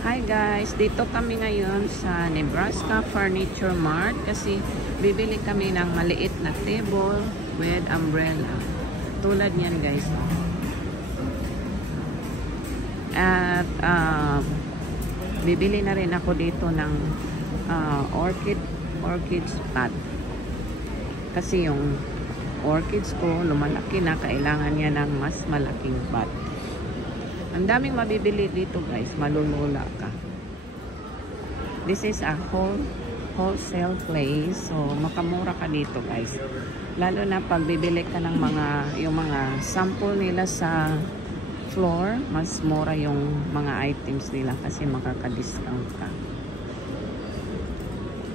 Hi guys, dito kami ngayon sa Nebraska Furniture Mart kasi bibili kami ng maliit na table with umbrella. Tulad niyan guys. At bibili na rin ako dito ng orchids pot. Kasi yung orchids ko lumalaki na, kailangan niya ng mas malaking pot. Ang daming mabibili dito guys, malulula ka. This is a wholesale place, so makamura ka dito guys. Lalo na pag bibili ka ng yung mga sample nila sa floor, mas mura yung mga items nila kasi makaka-discount ka.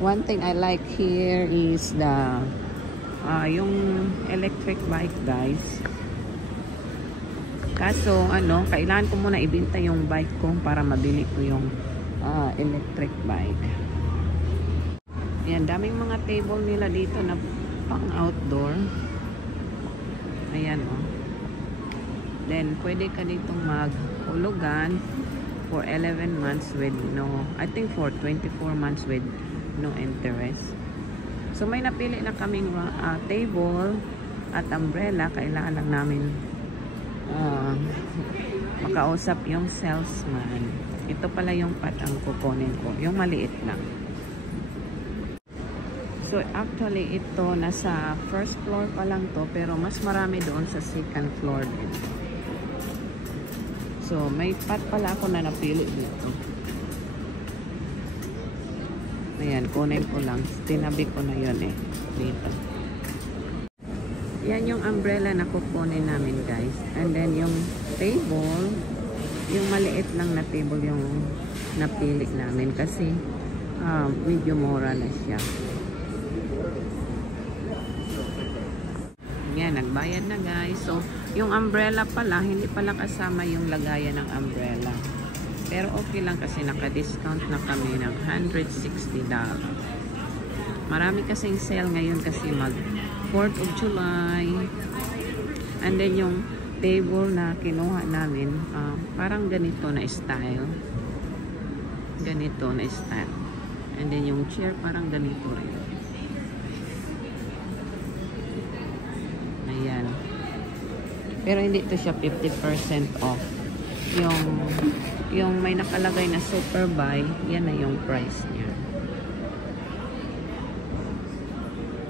One thing I like here is yung electric bike guys. Kaso kailangan ko muna ibenta yung bike ko para mabili ko yung electric bike. Ayan, daming mga table nila dito na pang outdoor. Ayan Then pwede ka ditong maghulugan for 11 months with I think for 24 months with no interest. So may napili na kaming table at umbrella. Kailangan lang namin makausap yung salesman. Ito pala yung pot ang kukunin ko, yung maliit lang. So actually ito nasa first floor pa lang to, pero mas marami doon sa second floor din. So may pot pala ako na napili dito. Ayan, kunin ko lang, tinabi ko na yun dito. Yan yung umbrella na kukunin namin guys. And then yung table, yung maliit lang na table yung napili namin kasi medyo mura na siya. Yan, nagbayad na guys. So, yung umbrella pala, hindi pala kasama yung lagayan ng umbrella. Pero okay lang kasi naka-discount na kami ng $160. Marami kasing sale ngayon kasi 4th of July. And then yung table na kinuha namin, parang ganito na style. Ganito na style. And then yung chair parang ganito rin. Ayan. Pero hindi ito siya 50% off. Yung may nakalagay na super buy, yan na yung price niya.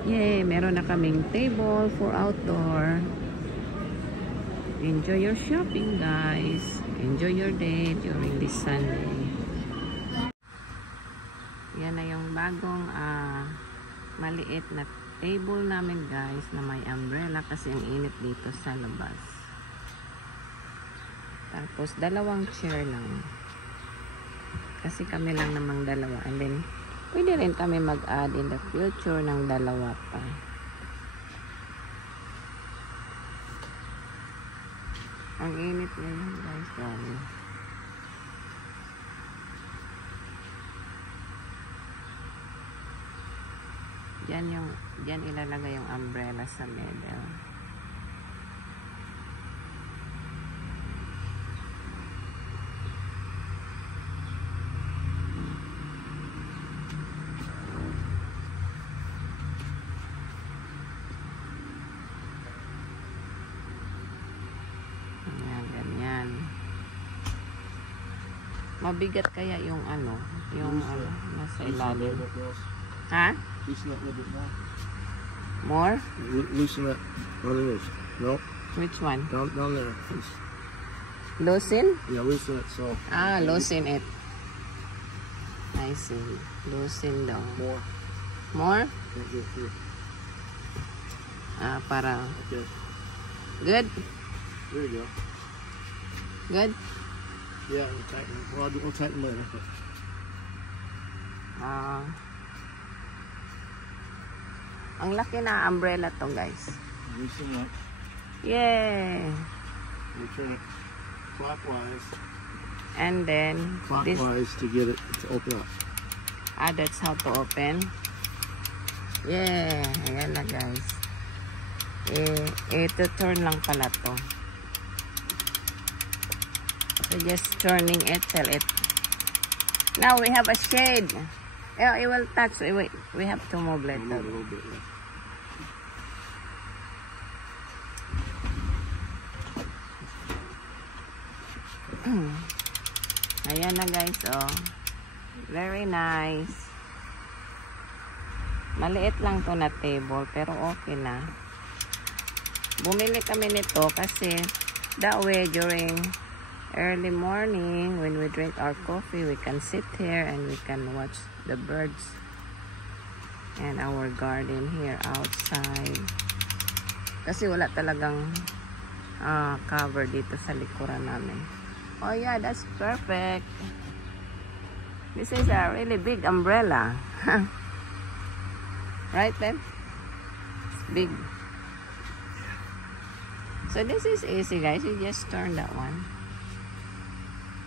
Yay! Meron na kaming table for outdoor. Enjoy your shopping, guys. Enjoy your day during this Sunday. Yan na yung bagong maliit na table namin, guys, na may umbrella kasi ang init dito sa labas. Tapos, dalawang chair lang. Kasi kami lang namang dalawa. And then, pwede rin kami mag-add in the future ng dalawa pa. Ang init ngayon guys, grabe. Diyan ilalagay yung umbrella sa middle. Mabigat kaya yung nasa ilalim. Ha? Loosen that a little bit more. More? Loosen that on the edge. No. Which one? Down there. Please. Loosen? Yeah, loosen it so. Loosen it. I see. Loosen daw. More. More? Can't go through. Para. Okay. Good? There you go. Good? Yeah, we'll tighten. Well, we'll tighten later. Ang laki na umbrella to guys. Loosen up. Yay! You turn it clockwise. And then Clockwise to get it to open up. That's how to open. Yeah, ayan na guys. Ito turn lang pala to. So just turning it till it Now we have a shade. Yeah, it will touch. Wait, we have to move Move a later. little bit. Ayan na guys, oh. Very nice. Maliit lang to na table, pero okay na. Bumili kami nito kasi that way during early morning when we drink our coffee, we can sit here and we can watch the birds and our garden here outside. Kasi wala talagang cover dito sa likuran namin. Oh yeah, that's perfect. This is a really big umbrella. Right, babe? It's big. So this is easy, guys. You just turn that one.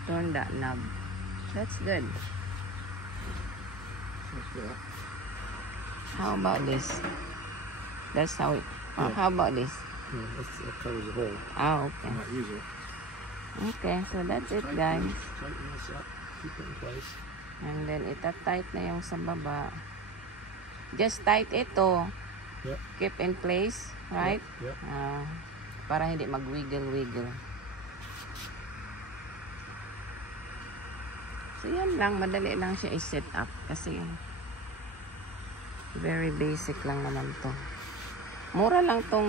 Turn that knob. That's good. Like that. How about this? That's how it... Yeah. How about this? Yeah, that covers the hole. Ah, okay. Not use it. Okay, so that's it, guys. Tighten this up. Keep it in place. And then ita-tight na yung sa baba. Just tight ito. Yep. Keep in place, right? Yep. Para hindi mag-wiggle-wiggle. So yan lang, madali lang siya i-set up kasi very basic lang naman to. Mura lang tong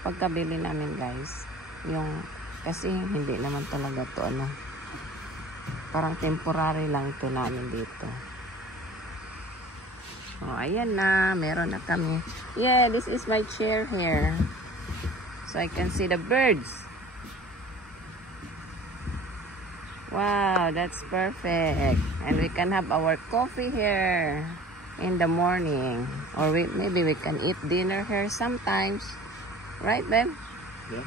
pagkabili namin, guys. Kasi hindi naman talaga to parang temporary lang to namin dito. Oh, ayan na, meron na kami. Yeah, this is my chair here. So I can see the birds. Wow, that's perfect. And we can have our coffee here in the morning. Or maybe we can eat dinner here sometimes. Right, babe? Yeah.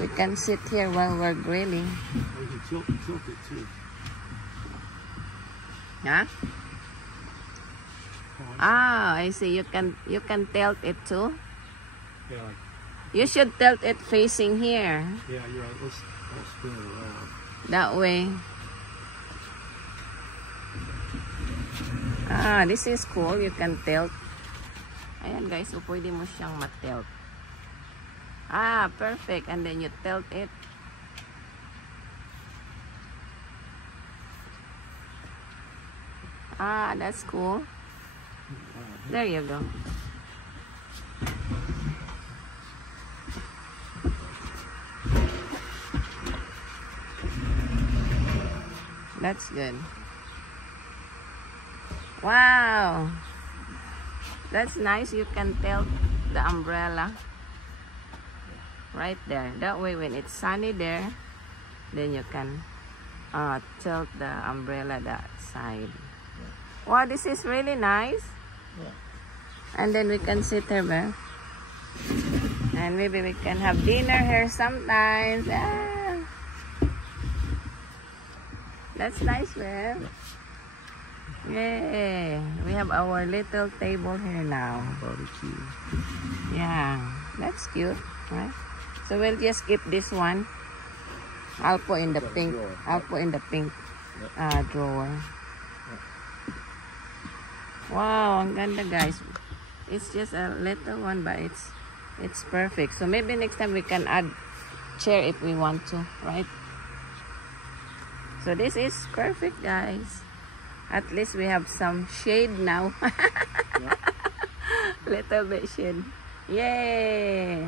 We can sit here while we're grilling. Or you can tilt it too. Huh? Ah, I see. You can tilt it too. Yeah, like, You should tilt it facing here. yeah, you're right. Let's spin it around. That way. Ah, this is cool. You can tilt. Ayan guys, so pwede mo siyang ma-tilt. Ah, perfect. And then you tilt it. Ah, that's cool. There you go. That's good. Wow. That's nice. You can tilt the umbrella right there. That way when it's sunny there, then you can tilt the umbrella that side. Wow, this is really nice. Yeah. And then we can sit here, babe. And maybe we can have dinner here sometimes. Ah. That's nice, babe. Yay. We have our little table here now. Barbecue. Yeah, that's cute, right? So we'll just keep this one. I'll put in the pink. I'll put in the pink drawer. Wow, ang ganda, guys. It's just a little one, but it's perfect. So maybe next time we can add chair if we want to, right? So this is perfect, guys. At least we have some shade now. Little bit shade. Yay!